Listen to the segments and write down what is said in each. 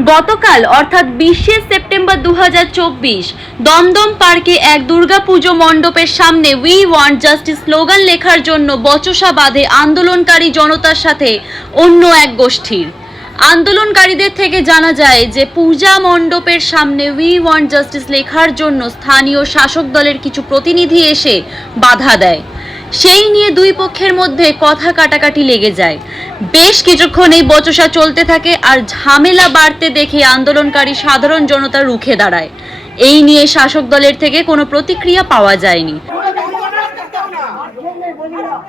গতকাল, অর্থাৎ বিশে সেপ্টেম্বর দু হাজার চব্বিশ, দমদম পার্কে এক দুর্গাপুজো মণ্ডপের সামনে উই ওয়ান্ট জাস্টিস স্লোগান লেখার জন্য বচসা বাঁধে আন্দোলনকারী জনতার সাথে অন্য এক গোষ্ঠীর। আন্দোলনকারীদের থেকে জানা যায় যে, পূজা মণ্ডপের সামনে উই ওয়ান্ট জাস্টিস লেখার জন্য স্থানীয় শাসক দলের কিছু প্রতিনিধি এসে বাধা দেয়। সেই নিয়ে দুই পক্ষের মধ্যে কথা কাটাকাটি লেগে যায়। বেশ কিছুক্ষণ এই বচসা চলতে থাকে আর ঝামেলা বাড়তে দেখে আন্দোলনকারী সাধারণ জনতা রুখে দাঁড়ায়। এই নিয়ে শাসক দলের থেকে কোনো প্রতিক্রিয়া পাওয়া যায়নি।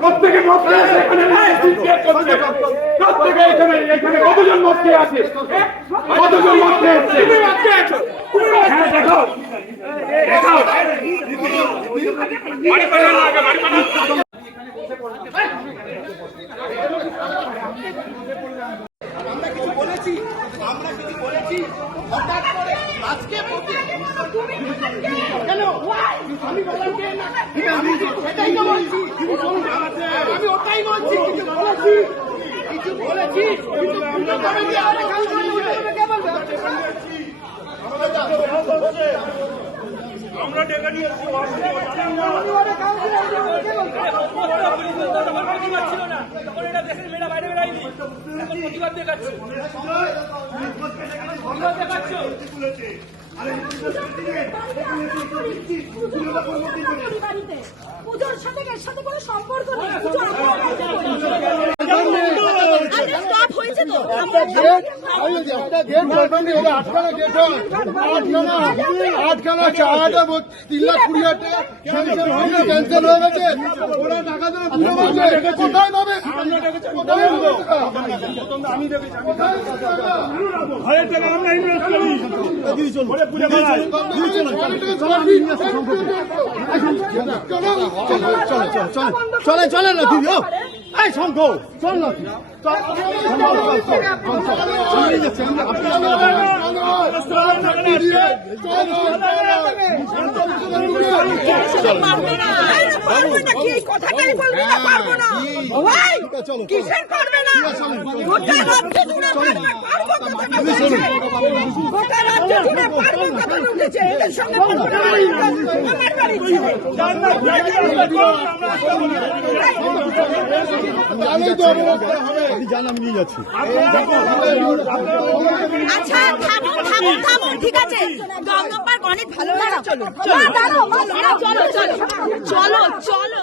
প্রত্যেকে মধ্যে আছে এখানে প্রত্যেকে এখানে এখানে কতজন মধ্যে আছে? কতজন মধ্যে আছে? হ্যাঁ দেখো দেখো বাড়ি পাঠানো আগে বাড়ি কেন? আমি volunteer না। আমি সেটাই তো বলছি। আমি ওটাই বলছি। কিছু বলেছি। কিছু বলেছি? আমরা ডেকে নিয়েছি উনি ওদের সাথে সাথে কোনো সম্পর্ক নেই পুজো আমরা বাড়িতে করি। আরে stop হয়েছে তো আমরা একটা গেট বলবেন এটা আটখানা গেট হয় আটখানা আটখানা চারটা তিন লাখ কুড়ি হাজার টাকা ক্যান্সেল হয়ে গেছে ওরা টাকা পুরো কোথায় পাবে কোথায় চলে চলে না দিদি এই শঙ্খ চল না। চল না কথাটাই বলবি না পারব না। ভাই কিসের পারবে না? গোটা রাজ্য জুড়ে বলছে গোটা রাজ্য জুড়ে পারব কথা উঠেছে এদের সঙ্গে পারব না আমার বাড়ি ছেলে। আপনি জান আমি নিয়ে যাচ্ছি আচ্ছা থামুন থামুন থামুন ঠিক আছে দমদম পার্ক অনেক ভালো লাগে চলো চলো চলো চলো?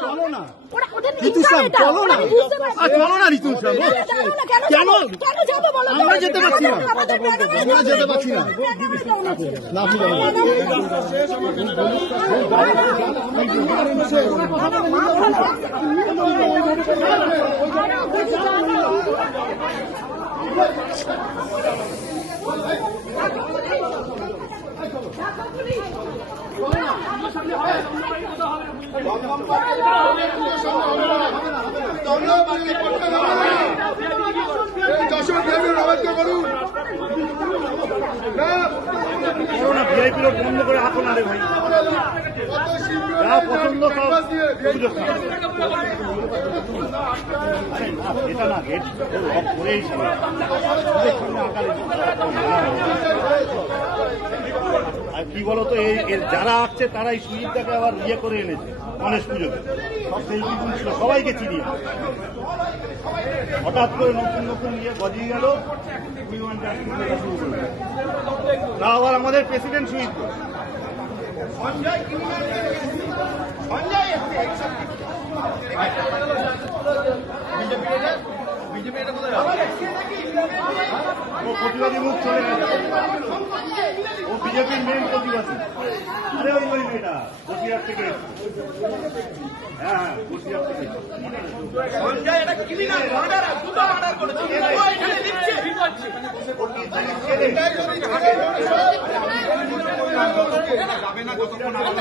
আমরা যেতে পারছি না। আমরা যেতে পারছি না। না আপনি ভিআইপি রোড বন্ধ করে আসুন আরে ভাই যা পছন্দ এটা না গেট লক করেই কি বলতো এই যারা আসছে তারা এই সুযোগটাকে আবার ইয়ে করে এনেছে গণেশ পুজোতে সব তুলছিল সবাইকে চিনিয়ে হঠাৎ করে নতুন নতুন ইয়ে গজিয়ে গেল। তা আবার আমাদের প্রেসিডেন্ট শহীদ ও প্রতিবাদী মুখ চলে গেছে। ও বিজেপির মেন প্রতিবাদী। আরে ওই ওই মেয়েটা বসিরহাট থেকে হ্যাঁ হ্যাঁ এসেছে।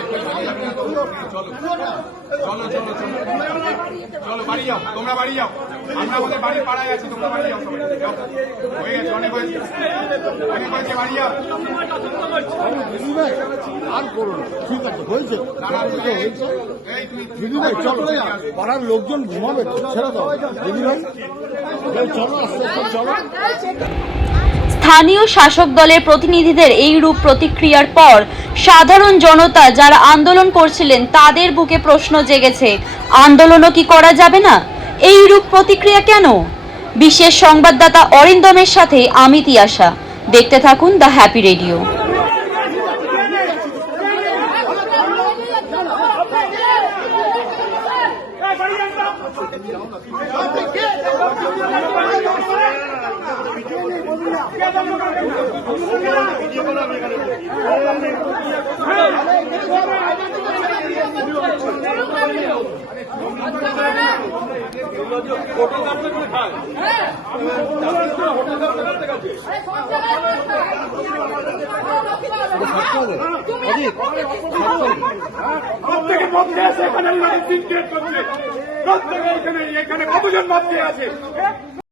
বাড়ি যাও তোমরা বাড়ি যাও আমরা আমাদের বাড়ির পাড়ায় আছি তোমরা বাড়ি যাও হয়ে গেছে অনেক হয়েছে অনেক হয়েছে বাড়ি যাও আর করো ঠিক আছে হয়েছে দিদি ভাই চলো পাড়ার লোকজন ঘুমাবে ছেড়ে দাও দিদি ভাই চলো আস্তে আস্তে চলো স্থানীয় শাসক দলের প্রতিনিধিদের এই রূপ প্রতিক্রিয়ার পর সাধারণ জনতা যারা আন্দোলন করছিলেন তাদের বুকে প্রশ্ন জেগেছে আন্দোলনও কি করা যাবে না এই রূপ প্রতিক্রিয়া কেন বিশেষ সংবাদদাতা অরিন্দমের সাথে আমি তিয়াশা দেখতে থাকুন দ্য হ্যাপি রেডিও ভিডিও করে আমি এখানে বলছি। প্রত্যেকে মধ্যে আছে এখানে এখানে এখানে কতজন মধ্যে আছে